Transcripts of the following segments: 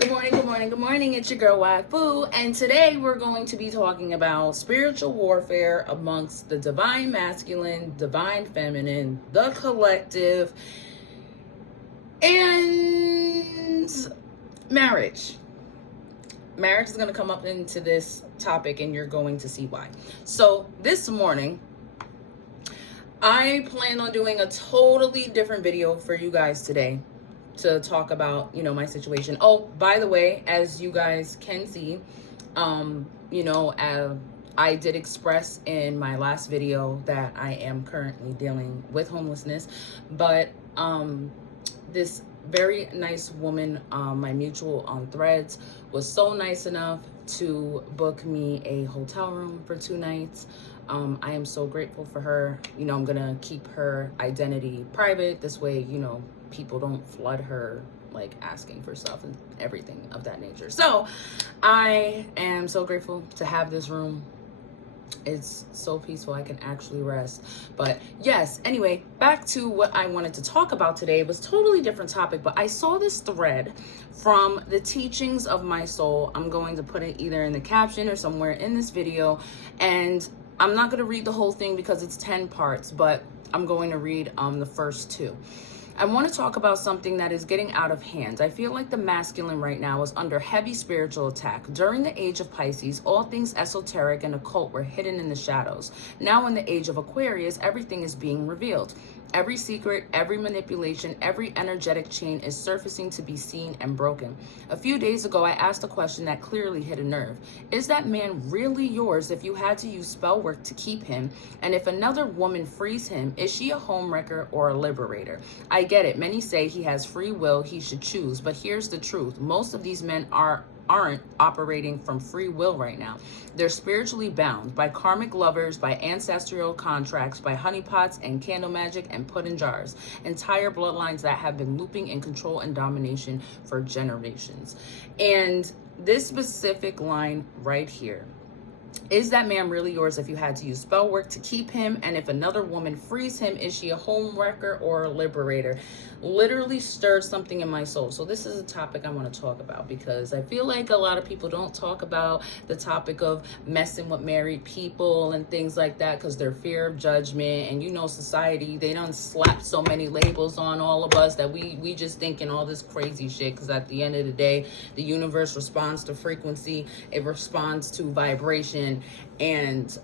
Good morning, good morning, good morning. It's your girl Waifu, and today we're going to be talking about spiritual warfare amongst the divine masculine, divine feminine, the collective, and marriage. Marriage is going to come up into this topic, and you're going to see why. So this morning, I plan on doing a totally different video for you guys today to talk about, my situation. Oh, by the way, as you guys can see, I did express in my last video that I am currently dealing with homelessness, but this very nice woman, my mutual on Threads, was so nice enough to book me a hotel room for 2 nights. I am so grateful for her. I'm gonna keep her identity private. This way, people don't flood her like asking for stuff and everything of that nature. So I am so grateful to have this room. It's so peaceful. I can actually rest. But yes, anyway, back to what I wanted to talk about today. It was totally different topic, but I saw this thread from the Teachings of My Soul. I'm going to put it either in the caption or somewhere in this video, and I'm not going to read the whole thing because it's 10 parts, but I'm going to read the first 2. I want to talk about something that is getting out of hand. I feel like the masculine right now is under heavy spiritual attack. During the age of Pisces, all things esoteric and occult were hidden in the shadows. Now in the age of Aquarius, everything is being revealed. Every secret, every manipulation, every energetic chain is surfacing to be seen and broken. A few days ago, I asked a question that clearly hit a nerve. Is that man really yours if you had to use spell work to keep him? And if another woman frees him, is she a homewrecker or a liberator? I get it. Many say he has free will, he should choose. But here's the truth. Most of these men aren't operating from free will right now. They're spiritually bound by karmic lovers, by ancestral contracts, by honeypots and candle magic and put in jars. Entire bloodlines that have been looping in control and domination for generations. And this specific line right here: is that man really yours if you had to use spell work to keep him? And if another woman frees him, is she a homewrecker or a liberator? Literally stirred something in my soul. So this is a topic I want to talk about because I feel like a lot of people don't talk about the topic of messing with married people and things like that because their fear of judgment. And society, they done slapped so many labels on all of us that we just thinking all this crazy shit, because at the end of the day, the universe responds to frequency, it responds to vibration, and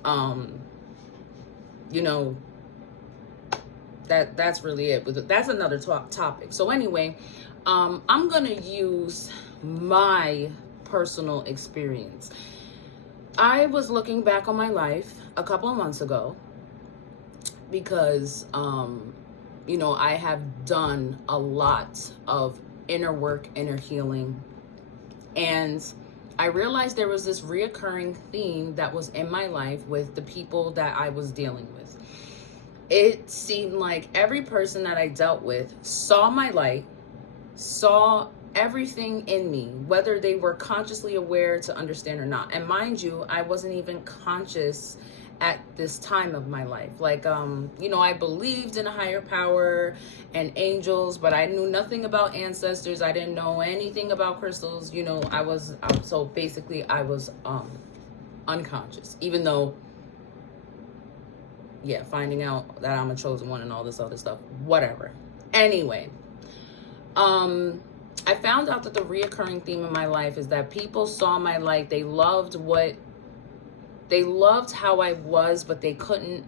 that's really it. But that's another topic. So anyway, I'm gonna use my personal experience. I was looking back on my life a couple of months ago because I have done a lot of inner work, inner healing, and I realized there was this reoccurring theme that was in my life with the people that I was dealing with. It seemed like every person that I dealt with saw my light, saw everything in me, whether they were consciously aware to understand or not. And mind you, I wasn't even conscious at this time of my life. Like, I believed in a higher power and angels, but I knew nothing about ancestors. I didn't know anything about crystals. I was unconscious, even though, finding out that I'm a chosen one and all this other stuff, whatever. Anyway, I found out that the reoccurring theme in my life is that people saw my light. They loved how I was, but they couldn't,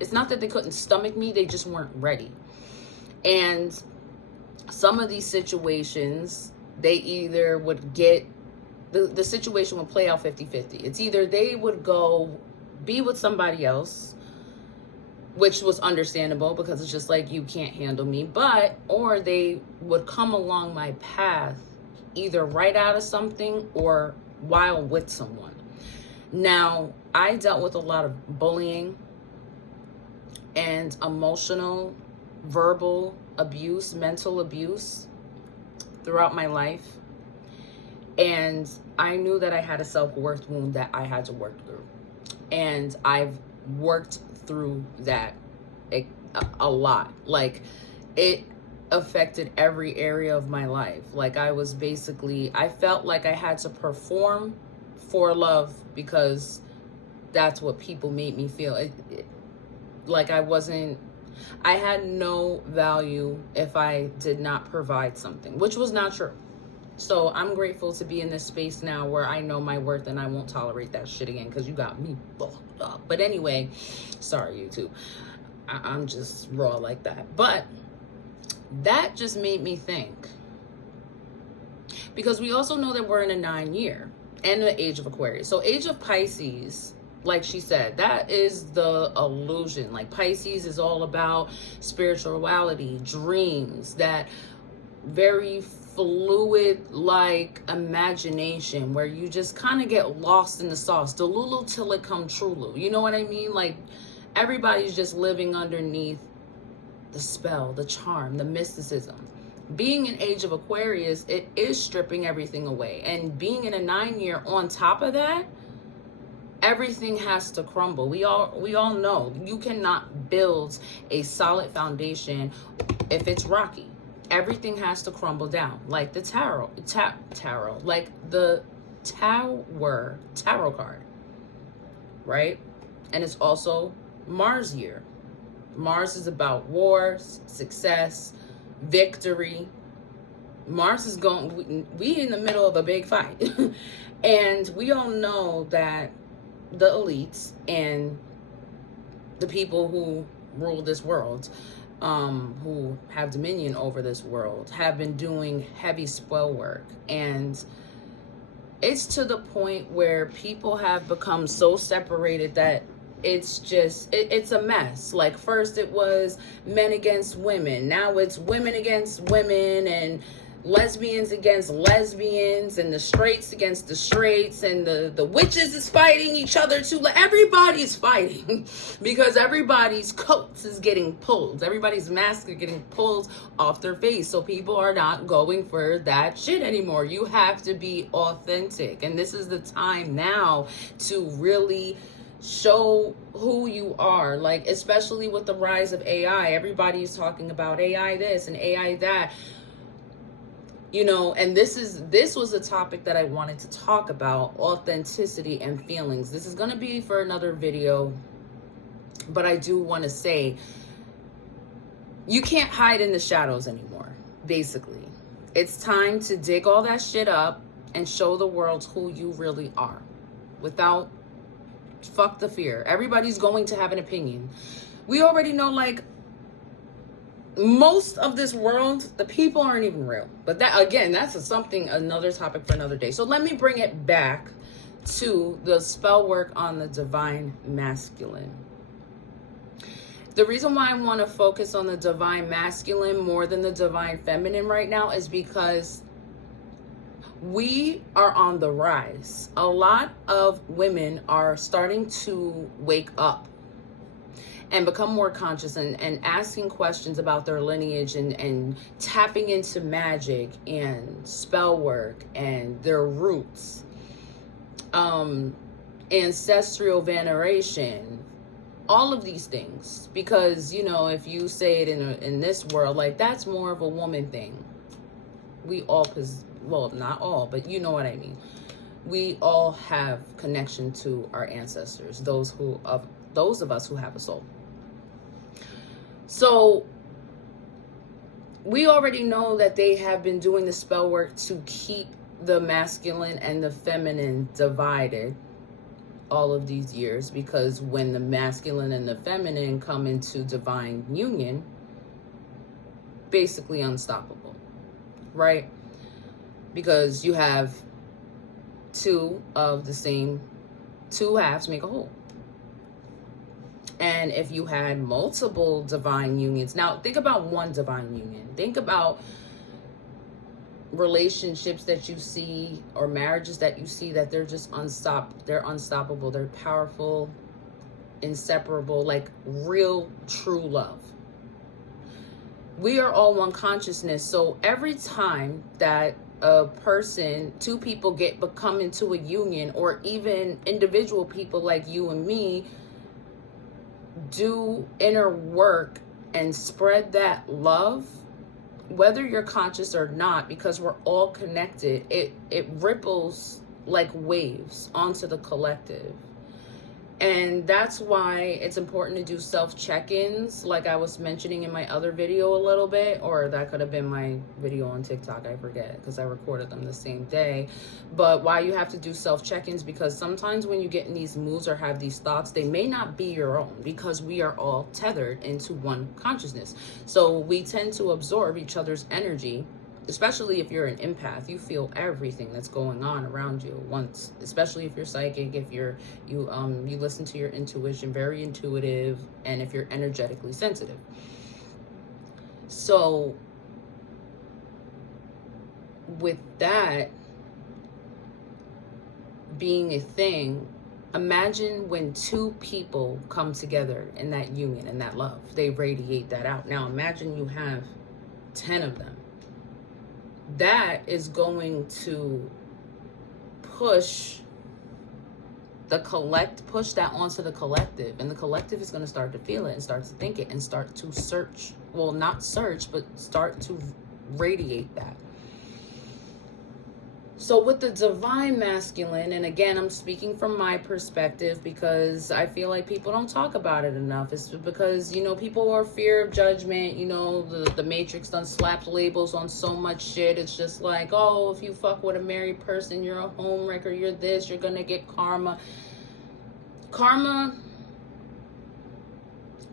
it's not that they couldn't stomach me, they just weren't ready. And some of these situations, they either would get, the situation would play out 50-50. It's either they would go be with somebody else, which was understandable because it's just like, you can't handle me, or they would come along my path either right out of something or while with someone. Now, I dealt with a lot of bullying and emotional, verbal abuse, mental abuse throughout my life. And I knew that I had a self-worth wound that I had to work through. And I've worked through that a lot. Like, it affected every area of my life. Like I felt like I had to perform for love because that's what people made me feel. Like I had no value if I did not provide something, which was not true. So I'm grateful to be in this space now where I know my worth and I won't tolerate that shit again, because you got me fucked up. But anyway, sorry, YouTube. I'm just raw like that. But that just made me think. Because we also know that we're in a 9-year and the age of Aquarius. So age of Pisces, like she said, that is the illusion. Like Pisces is all about spirituality, dreams, that very fluid like imagination where you just kind of get lost in the sauce. Delulu till it come true. You know what I mean? Like everybody's just living underneath the spell, the charm, the mysticism. Being an age of Aquarius, it is stripping everything away. And being in a 9-year on top of that, everything has to crumble. We all know you cannot build a solid foundation if it's rocky. Everything has to crumble down, like the tarot, like the tarot card, right? And it's also Mars year. Mars is about wars, success, victory. Mars is going, we in the middle of a big fight. And we all know that the elites and the people who rule this world, who have dominion over this world, have been doing heavy spell work. And it's to the point where people have become so separated that it's just, it's a mess. Like first it was men against women. Now it's women against women, and lesbians against lesbians, and the straights against the straights, and the witches is fighting each other too. Like everybody's fighting because everybody's coats is getting pulled. Everybody's masks are getting pulled off their face. So people are not going for that shit anymore. You have to be authentic. And this is the time now to really show who you are. Like, especially with the rise of AI, everybody's talking about AI this and AI that. You know, and this was a topic that I wanted to talk about, authenticity and feelings. This is going to be for another video, but I do want to say you can't hide in the shadows anymore, basically. It's time to dig all that shit up and show the world who you really are without, fuck the fear. Everybody's going to have an opinion. We already know, like, most of this world, the people aren't even real. But that, again, that's another topic for another day. So let me bring it back to the spell work on the divine masculine. The reason why I want to focus on the divine masculine more than the divine feminine right now is because we are on the rise. A lot of women are starting to wake up and become more conscious and asking questions about their lineage and tapping into magic and spell work and their roots, ancestral veneration, all of these things. Because, you know, if you say it in this world, like, that's more of a woman thing. We all, well, not all, but you know what I mean. We all have connection to our ancestors, those of us who have a soul. So we already know that they have been doing the spell work to keep the masculine and the feminine divided all of these years, because when the masculine and the feminine come into divine union, basically unstoppable, right? Because you have two halves make a whole. And if you had multiple divine unions, now think about one divine union. Think about relationships that you see or marriages that you see that they're just they're unstoppable, they're powerful, inseparable, like real true love. We are all one consciousness. So every time that a person, two people become into a union, or even individual people like you and me do inner work and spread that love, whether you're conscious or not, because we're all connected, it ripples like waves onto the collective. And that's why it's important to do self-check-ins, like I was mentioning in my other video a little bit, or that could have been my video on TikTok, I forget, because I recorded them the same day. But why you have to do self-check-ins, because sometimes when you get in these moods or have these thoughts, they may not be your own, because we are all tethered into one consciousness. So we tend to absorb each other's energy. Especially if you're an empath, you feel everything that's going on around you once, especially if you're psychic, if you listen to your intuition, very intuitive, and if you're energetically sensitive. So with that being a thing, imagine when two people come together in that union and that love, they radiate that out. Now imagine you have 10 of them. That is going to push that onto the collective, and the collective is going to start to feel it and start to think it and start to search, well, not search, but start to radiate that. So with the divine masculine, and again, I'm speaking from my perspective because I feel like people don't talk about it enough. It's because, you know, people are fear of judgment. You know, the Matrix done slapped labels on so much shit. It's just like, oh, if you fuck with a married person, you're a homewrecker, you're this, you're gonna get karma. Karma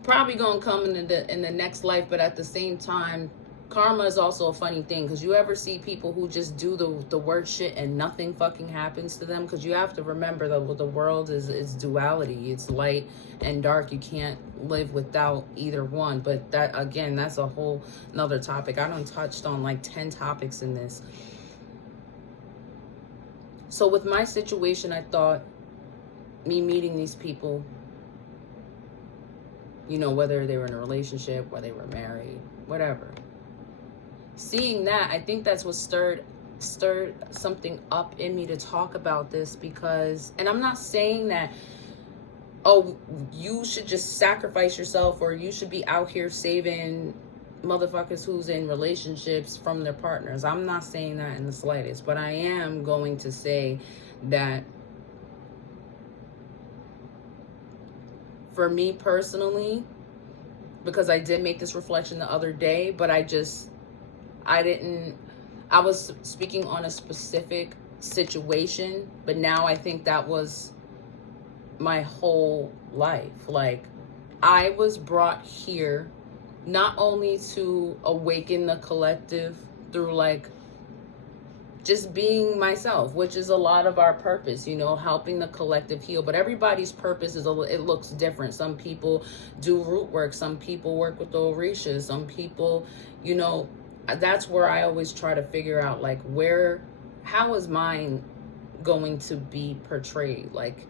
probably gonna come in the next life, but at the same time, karma is also a funny thing, because you ever see people who just do the worst shit and nothing fucking happens to them? Because you have to remember that the world is duality. It's light and dark. You can't live without either one. But that, again, that's a whole another topic. I done touched on like 10 topics in this. So with my situation, I thought me meeting these people, you know, whether they were in a relationship, whether they were married, whatever. Seeing that, I think that's what stirred something up in me to talk about this, because, and I'm not saying that, oh, you should just sacrifice yourself or you should be out here saving motherfuckers who's in relationships from their partners. I'm not saying that in the slightest, but I am going to say that for me personally, because I did make this reflection the other day, but I was speaking on a specific situation, but now I think that was my whole life. Like, I was brought here not only to awaken the collective through like just being myself, which is a lot of our purpose, you know, helping the collective heal. But everybody's purpose it looks different. Some people do root work, some people work with the Orishas, some people, you know, that's where I always try to figure out, like, how is mine going to be portrayed? Like,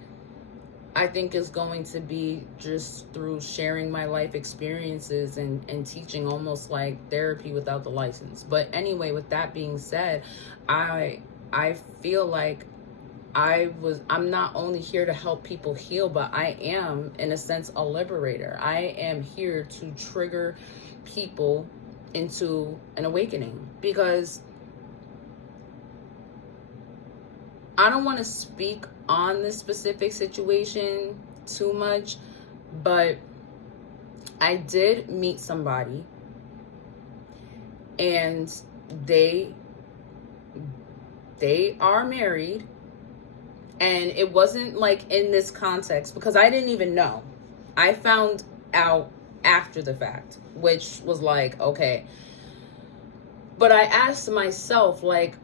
I think it's going to be just through sharing my life experiences and teaching, almost like therapy without the license. But anyway, with that being said, I feel like I'm not only here to help people heal, but I am, in a sense, a liberator. I am here to trigger people into an awakening, because I don't want to speak on this specific situation too much, but I did meet somebody and they are married, and it wasn't like in this context, because I didn't even know. I found out after the fact, which was like, okay. But I asked myself, like,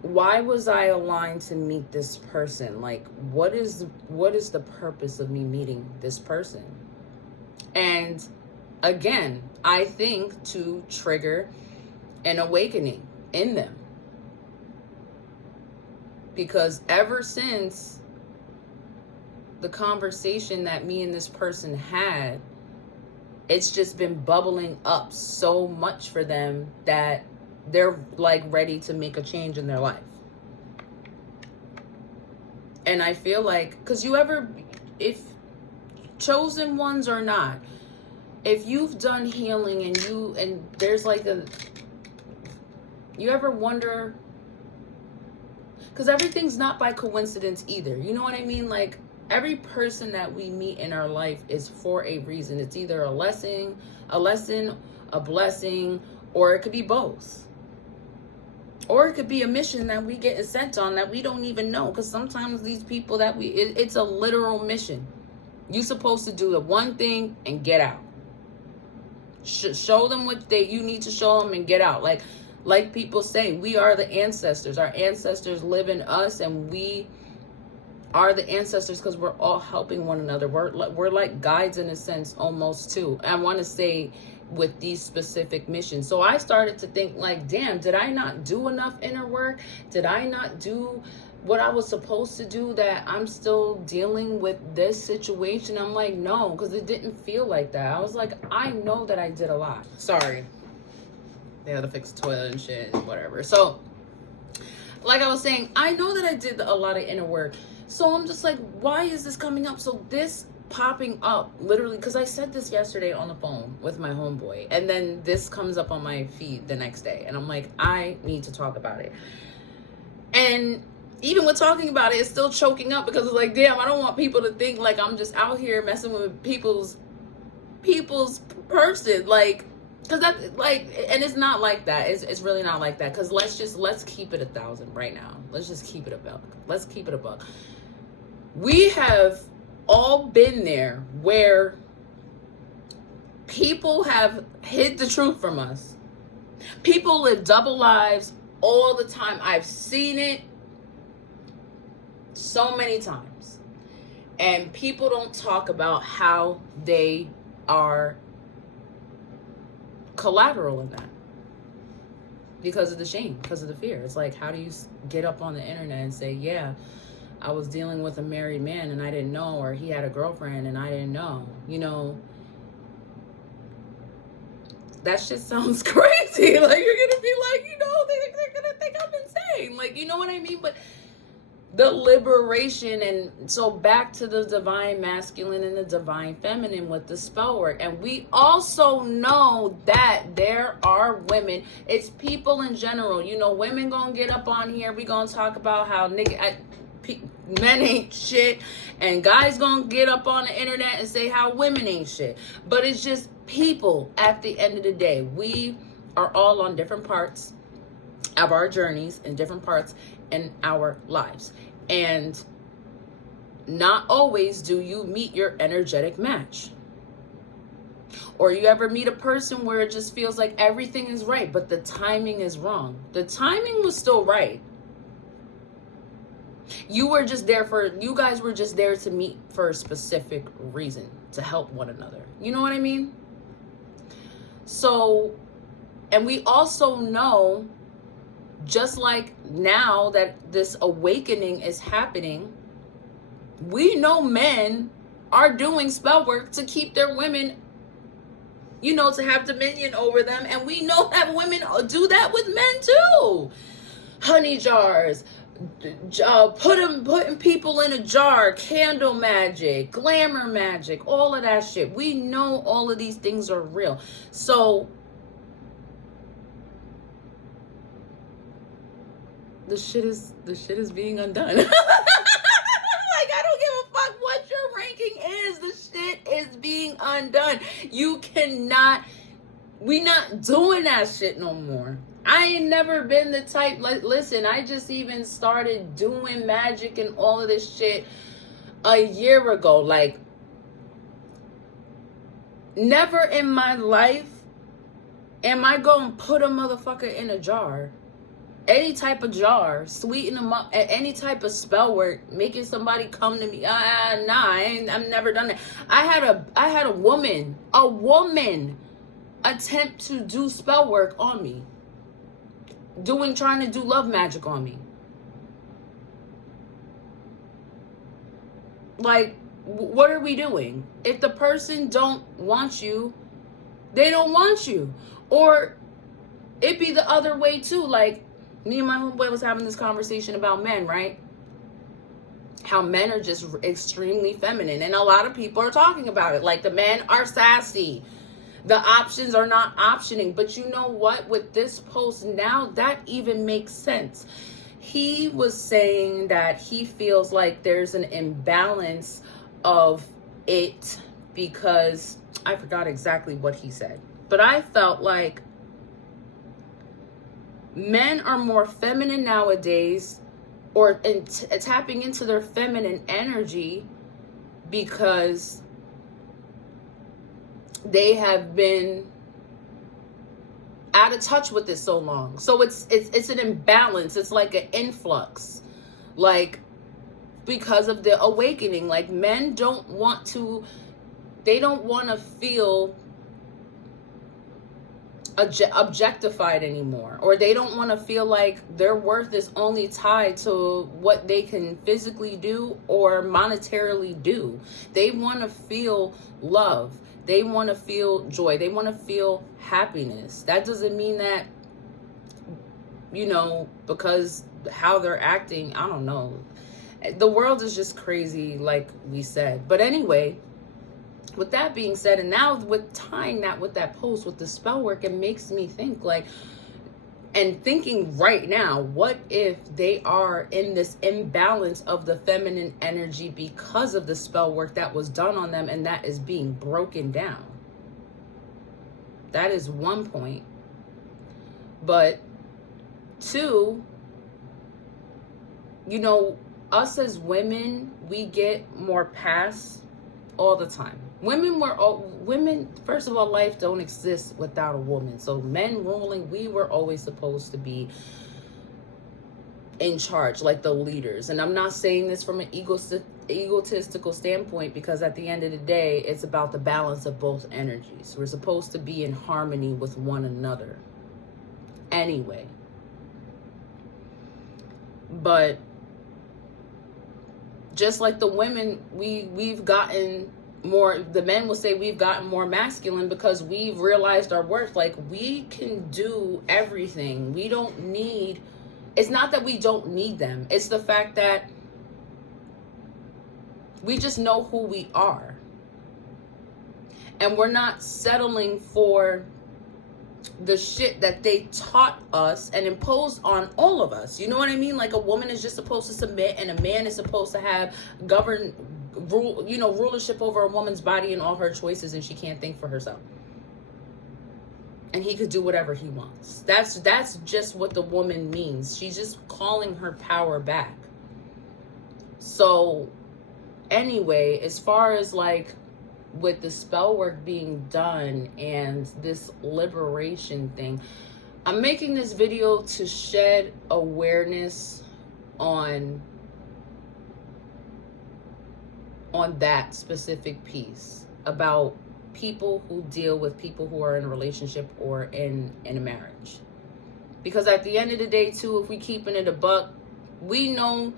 why was I aligned to meet this person? Like, what is the purpose of me meeting this person? And again, I think to trigger an awakening in them. Because ever since the conversation that me and this person had, it's just been bubbling up so much for them that they're like ready to make a change in their life. And I feel like, because if chosen ones or not, if you've done healing and there's like you ever wonder, because everything's not by coincidence either. You know what I mean? Like, every person that we meet in our life is for a reason. It's either a lesson, a blessing, or it could be both. Or it could be a mission that we get sent on that we don't even know. Because sometimes these people that it's a literal mission. You're supposed to do the one thing and get out. Show them what you need to show them and get out. Like people say, we are the ancestors. Our ancestors live in us, and we are the ancestors because we're all helping one another. We're like guides in a sense, almost too. I want to say with these specific missions. So I started to think like, damn, did I not do enough inner work? Did I not do what I was supposed to do, that I'm still dealing with this situation? I'm like, no, because it didn't feel like that. I was like, I know that I did a lot. Sorry. They had to fix the toilet and shit, whatever. So, like I was saying, I know that I did a lot of inner work. So I'm just like, why is this coming up? So this popping up, literally, because I said this yesterday on the phone with my homeboy, and then this comes up on my feed the next day, and I'm like, I need to talk about it. And even with talking about it, it's still choking up, because it's like, damn, I don't want people to think like I'm just out here messing with people's person, like, because that, like, and it's not like that. It's really not like that. Because let's keep it 1,000 right now. Let's just keep it a buck. Let's keep it a buck. We have all been there where people have hid the truth from us. People live double lives all the time. I've seen it so many times. And people don't talk about how they are collateral in that, because of the shame, because of the fear. It's like, how do you get up on the internet and say, yeah, I was dealing with a married man and I didn't know, or he had a girlfriend and I didn't know? You know, that shit sounds crazy. Like, you're gonna be like, you know, they're gonna think I'm insane. Like, you know what I mean? But the liberation, and so back to the divine masculine and the divine feminine with the spell work. And we also know that there are women, it's people in general, you know, women gonna get up on here, we gonna talk about how men ain't shit, and guys gonna get up on the internet and say how women ain't shit. But it's just people at the end of the day. We are all on different parts of our journeys and different parts in our lives, and not always do you meet your energetic match. Or you ever meet a person where it just feels like everything is right, but the timing is wrong. The timing was still right. You guys were just there to meet for a specific reason, to help one another. You know what I mean? So, and we also know, just like now that this awakening is happening, we know men are doing spell work to keep their women, you know, to have dominion over them. And we know that women do that with men too. Honey jars, putting people in a jar, candle magic, glamour magic, all of that shit. We know all of these things are real. So the shit is being undone. Like, I don't give a fuck what your ranking is. The shit is being undone. We not doing that shit no more. I ain't never been the type, like, listen, I just even started doing magic and all of this shit a year ago. Like, never in my life am I gonna put a motherfucker in a jar. Any type of jar, sweeten them up, any type of spell work, making somebody come to me. Nah, I've never done that. I had a woman attempt to do spell work on me. Trying to do love magic on me. Like, what are we doing? If the person don't want you, they don't want you. Or it be the other way too. Like, me and my homeboy was having this conversation about men, right? How men are just extremely feminine. And a lot of people are talking about it. Like, the men are sassy. The options are not optioning. But you know what? With this post now, that even makes sense. He was saying that he feels like there's an imbalance of it because I forgot exactly what he said. But I felt like men are more feminine nowadays, or tapping into their feminine energy, because they have been out of touch with it so long. So it's an imbalance. It's like an influx, like because of the awakening. Like men don't want to feel objectified anymore, or they don't want to feel like their worth is only tied to what they can physically do or monetarily do. They want to feel love. They want to feel joy. They want to feel happiness. That doesn't mean that, because how they're acting, I don't know. The world is just crazy, like we said. But anyway, with that being said, and now with tying that with that post with the spell work, it makes me think and thinking right now, what if they are in this imbalance of the feminine energy because of the spell work that was done on them, and that is being broken down? That is one point. But two, us as women, we get more pass all the time. Women, first of all, life don't exist without a woman. So men ruling, we were always supposed to be in charge, like the leaders. And I'm not saying this from an egotistical standpoint, because at the end of the day, it's about the balance of both energies. We're supposed to be in harmony with one another anyway. But just like the women, we've gotten more, the men will say we've gotten more masculine because we've realized our worth. Like, we can do everything. We don't need, it's not that we don't need them. It's the fact that we just know who we are. And we're not settling for the shit that they taught us and imposed on all of us. You know what I mean? Like, a woman is just supposed to submit, and a man is supposed to have rulership over a woman's body and all her choices, and she can't think for herself. And he could do whatever he wants. That's just what the woman means. She's just calling her power back. So anyway, as far as like with the spell work being done and this liberation thing, I'm making this video to shed awareness on that specific piece about people who deal with people who are in a relationship or in a marriage. Because at the end of the day too, if we keeping it a buck, we know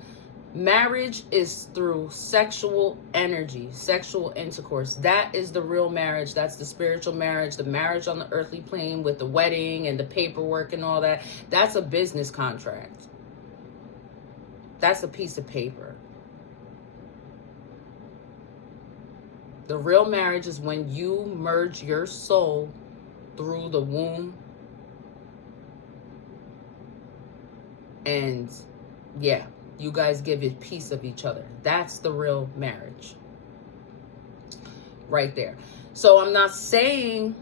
marriage is through sexual energy, sexual intercourse. That is the real marriage. That's the spiritual marriage, the marriage on the earthly plane with the wedding and the paperwork and all that. That's a business contract. That's a piece of paper. The real marriage is when you merge your soul through the womb. And yeah, you guys give a piece of each other. That's the real marriage. Right there. So I'm not saying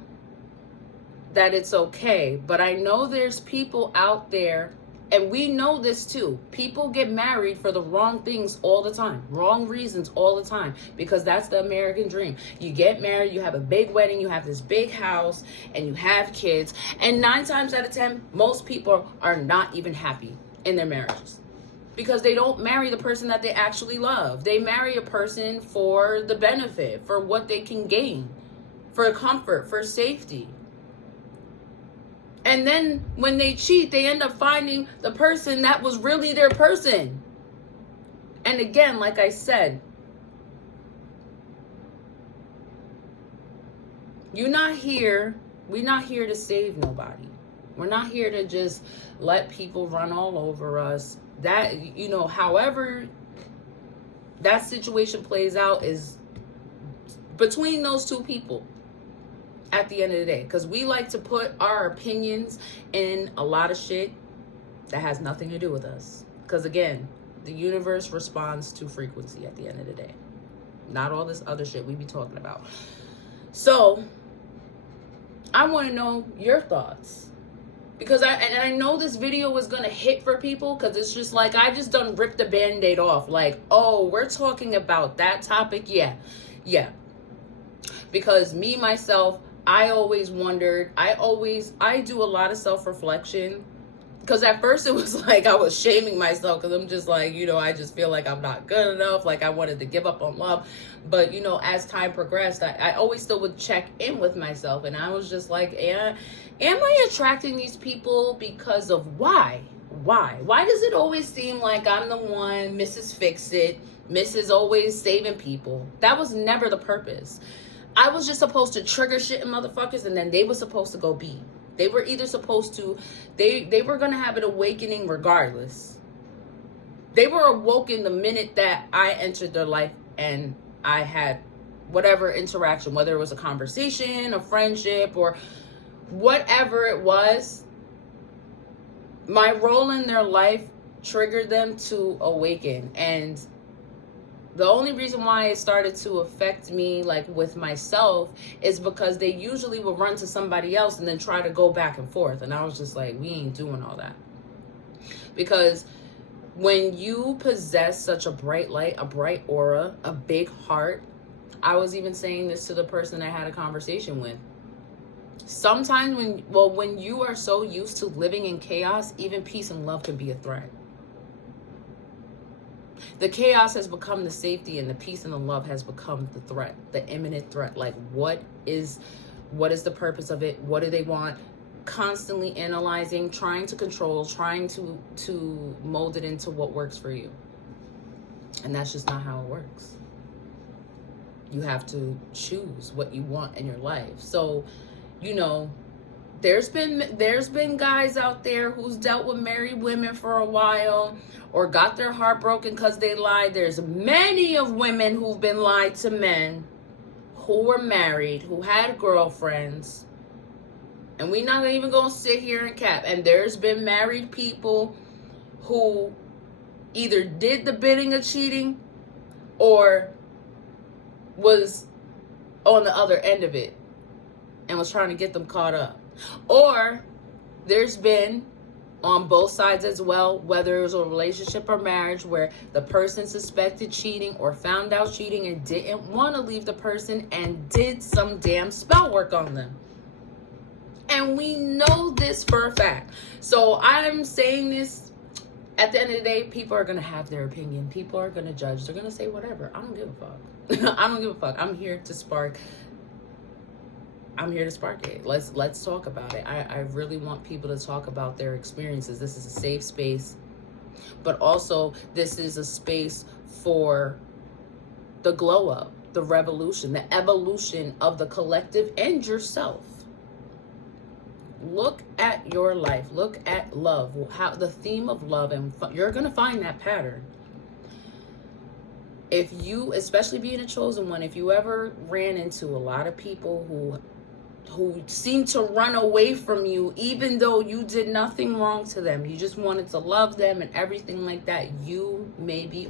that it's okay, but I know there's people out there, and we know this too. People get married for the wrong things all the time. Wrong reasons all the time. Because that's the American dream. You get married, you have a big wedding, you have this big house, and you have kids. And 9 times out of 10, most people are not even happy in their marriages. Because they don't marry the person that they actually love. They marry a person for the benefit, for what they can gain, for comfort, for safety. And then when they cheat, they end up finding the person that was really their person. And again, like I said, we're not here to save nobody. We're not here to just let people run all over us. That, however that situation plays out is between those two people. at the end of the day, because we like to put our opinions in a lot of shit that has nothing to do with us. Because again, the universe responds to frequency at the end of the day, not all this other shit we be talking about. So I want to know your thoughts, because I know this video was gonna hit for people, because it's just like, I just done ripped the band-aid off, like, oh, we're talking about that topic. Yeah, because me myself, I always wondered, I do a lot of self-reflection, because at first it was like I was shaming myself, because I'm just like, I just feel like I'm not good enough, like I wanted to give up on love. But as time progressed, I always still would check in with myself, and I was just like, am I attracting these people because of why does it always seem like I'm the one, Mrs. Fix-It, Mrs. Always saving people? That was never the purpose. I was just supposed to trigger shit in motherfuckers, and then they were supposed to go be. They were either supposed to, they were going to have an awakening regardless. They were awoken the minute that I entered their life and I had whatever interaction, whether it was a conversation, a friendship, or whatever it was. My role in their life triggered them to awaken. And the only reason why it started to affect me, like with myself, is because they usually would run to somebody else and then try to go back and forth. And I was just like, we ain't doing all that. Because when you possess such a bright light, a bright aura, a big heart, I was even saying this to the person I had a conversation with. Sometimes when you are so used to living in chaos, even peace and love can be a threat. The chaos has become the safety, and the peace and the love has become the threat, the imminent threat. Like, what is the purpose of it? What do they want? Constantly analyzing, trying to control, trying to mold it into what works for you. And that's just not how it works. You have to choose what you want in your life. So, there's been guys out there who's dealt with married women for a while, or got their heart broken because they lied. There's many of women who've been lied to men who were married, who had girlfriends. And we're not even going to sit here and cap. And there's been married people who either did the bidding of cheating or was on the other end of it and was trying to get them caught up. Or there's been on both sides as well, whether it was a relationship or marriage, where the person suspected cheating or found out cheating and didn't want to leave the person and did some damn spell work on them. And we know this for a fact. So I'm saying this, at the end of the day, people are going to have their opinion. People are going to judge. They're going to say whatever. I don't give a fuck. I don't give a fuck. I'm here to spark it. Let's talk about it. I really want people to talk about their experiences. This is a safe space, but also this is a space for the glow up, the revolution, the evolution of the collective and yourself. Look at your life. Look at love. How the theme of love, and you're gonna find that pattern. If you, especially being a chosen one, if you ever ran into a lot of people who seem to run away from you, even though you did nothing wrong to them, you just wanted to love them and everything like that, you may be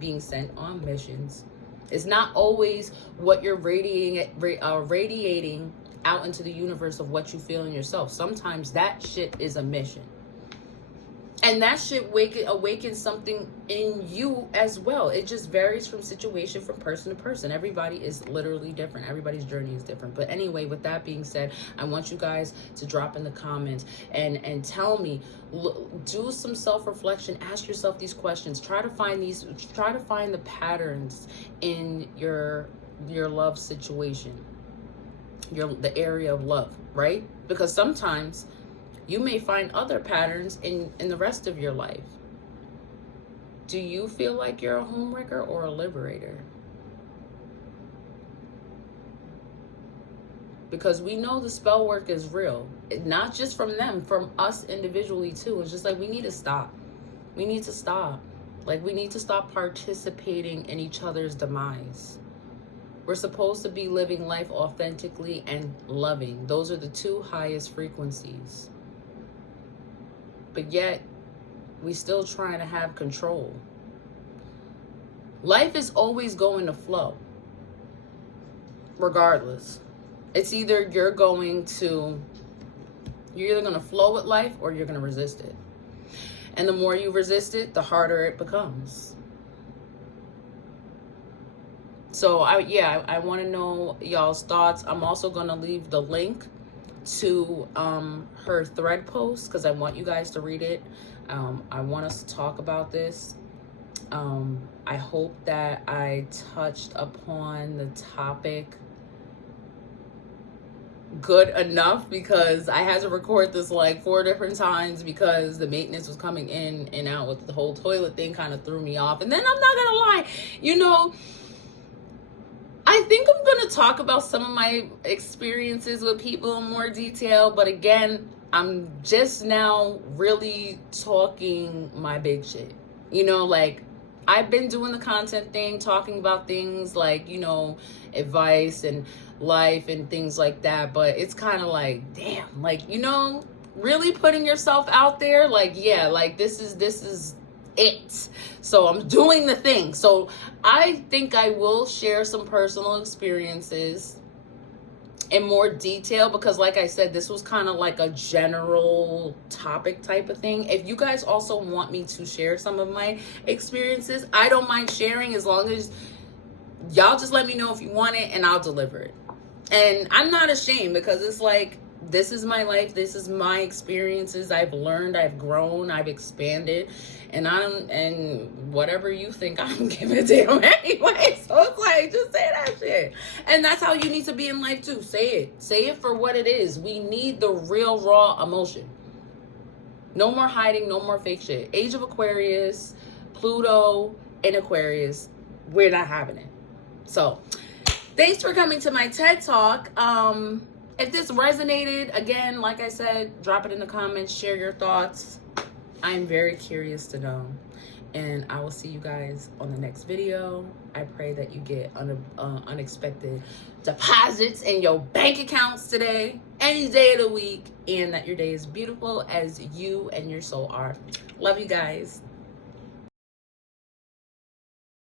being sent on missions. It's not always what you're radiating out into the universe of what you feel in yourself. Sometimes that shit is a mission. And that shit awakens something in you as well. It just varies from situation, from person to person. Everybody is literally different. Everybody's journey is different. But anyway, with that being said, I want you guys to drop in the comments and tell me, do some self-reflection, ask yourself these questions. Try to find the patterns in your love situation, the area of love, right? Because sometimes you may find other patterns in the rest of your life. Do you feel like you're a homewrecker or a liberator? Because we know the spell work is real. Not just from them, from us individually too. It's just like, we need to stop. We need to stop. Like, we need to stop participating in each other's demise. We're supposed to be living life authentically and loving. Those are the two highest frequencies. But yet, we still trying to have control. Life is always going to flow. Regardless. It's either you're going to flow with life or you're going to resist it. And the more you resist it, the harder it becomes. So I want to know y'all's thoughts. I'm also going to leave the link to her thread post because I want you guys to read it. I want us to talk about this. I hope that I touched upon the topic good enough, because I had to record this like 4 different times because the maintenance was coming in and out with the whole toilet thing, kind of threw me off. And then I'm not gonna lie, you know, I think I'm gonna talk about some of my experiences with people in more detail, but again, I'm just now really talking my big shit. You know, like, I've been doing the content thing, talking about things like, you know, advice and life and things like that, but it's kind of like, damn, like, you know, really putting yourself out there, like, yeah, like this is it. So I'm doing the thing. So I think I will share some personal experiences in more detail, because like I said, this was kind of like a general topic type of thing. If you guys also want me to share some of my experiences, I don't mind sharing, as long as y'all just let me know if you want it and I'll deliver it. And I'm not ashamed, because it's like, this is my life, this is my experiences. I've learned, I've grown, I've expanded, and whatever you think, I'm giving a damn anyway. So it's like, just say that shit. And that's how you need to be in life too. Say it for what it is. We need the real raw emotion. No more hiding, no more fake shit. Age of Aquarius, Pluto in Aquarius, we're not having it. So thanks for coming to my TED Talk. If this resonated, again, like I said, drop it in the comments, share your thoughts. I'm very curious to know. And I will see you guys on the next video. I pray that you get unexpected deposits in your bank accounts today, any day of the week, and that your day is beautiful as you and your soul are. Love you guys.